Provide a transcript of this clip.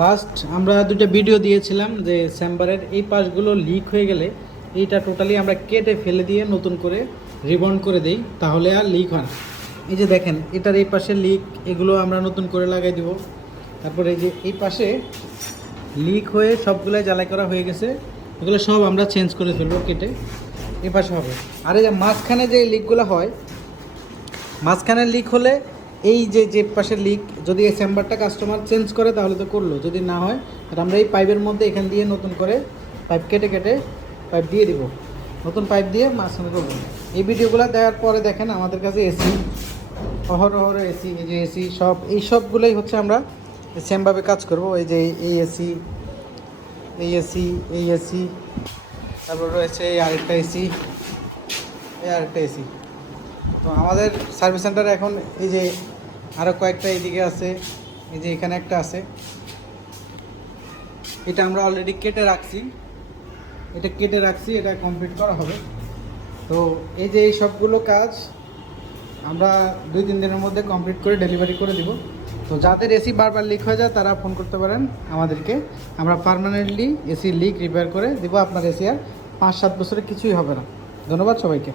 Last আমরা দুটো video দিয়েছিলাম যে চেম্বারের এই পাশগুলো লিক হয়ে গেলে এইটা টোটালি আমরা কেটে ফেলে দিয়ে নতুন করে রিবন্ড করে দেই, তাহলে আর লিক হয় না। এই যে দেখেন এটার এই পাশে লিক, এগুলো আমরা নতুন করে লাগাই দিব। তারপরে এই যে এই পাশে লিক হয়ে সবগুলো জ্বালাই করা হয়ে গেছে, এগুলো সব আমরা চেঞ্জ করে ফেলবো কেটে, এই পাশে হবে। আর এই যে মাঝখানে যে লিকগুলো হয়, মাঝখানে লিক হলে এই যে যে পাশে লিক, যদি এই চেম্বারটা কাস্টমার চেঞ্জ করে তাহলে তো করলো, যদি না হয় তাহলে আমরা এই পাইপের মধ্যে এখান দিয়ে নতুন করে পাইপ কেটে কেটে পাইপ দিয়ে দিব, নতুন পাইপ দিয়ে মাঝখানে করবো। এই ভিডিওগুলো দেওয়ার পরে দেখেন আমাদের কাছে এসি, অহরহ এসি, এই যে এসি সব, এই সবগুলোই হচ্ছে আমরা সেমভাবে কাজ করব। এই যে এই এসি, এই এসি, এই এসি, তারপর রয়েছে এই আরেকটা এসি, এই আরেকটা এসি। তো আমাদের সার্ভিস সেন্টারে এখন এই যে আরও কয়েকটা এইদিকে আছে, এই যে এখানে একটা আছে, এটা আমরা অলরেডি কেটে রাখছি, এটা কমপ্লিট করা হবে। তো এই যে এই সবগুলো কাজ আমরা 2-3 দিনের মধ্যে কমপ্লিট করে ডেলিভারি করে দিব। তো যাদের এসি বারবার লিক হয়ে যায় তারা ফোন করতে পারেন আমাদেরকে, আমরা পার্মানেন্টলি এসি লিক রিপেয়ার করে দিব। আপনার এসি আর 5-7 বছরে কিছুই হবে না। ধন্যবাদ সবাইকে।